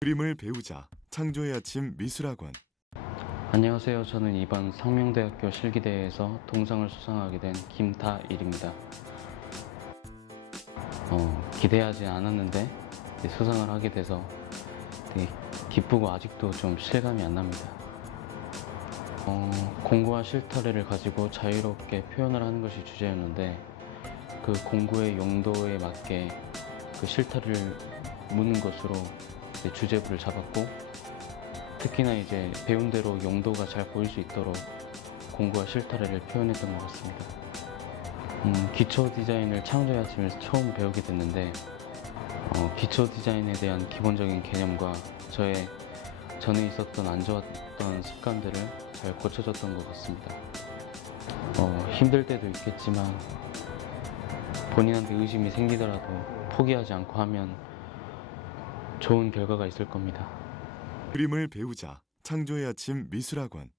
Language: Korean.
그림을 배우자 창조의 아침 미술학원 안녕하세요. 저는 이번 상명대학교 실기대회에서 동상을 수상하게 된 김다일입니다. 어, 기대하지 않았는데 수상을 하게 돼서 되게 기쁘고 아직도 좀 실감이 안 납니다. 어, 공구와 실타래를 가지고 자유롭게 표현을 하는 것이 주제였는데 그 공구의 용도에 맞게 그 실타래를 무는 것으로 이제 주제부를 잡았고 특히나 이제 배운 대로 용도가 잘 보일 수 있도록 공구와 실타래를 표현했던 것 같습니다. 음, 기초 디자인을 창조의 아침에서 처음 배우게 됐는데 어, 기초 디자인에 대한 기본적인 개념과 저의 전에 있었던 안 좋았던 습관들을 잘 고쳐줬던 것 같습니다. 어, 힘들 때도 있겠지만 본인한테 의심이 생기더라도 포기하지 않고 하면 좋은 결과가 있을 겁니다. 그림을 배우자 창조의 아침 미술학원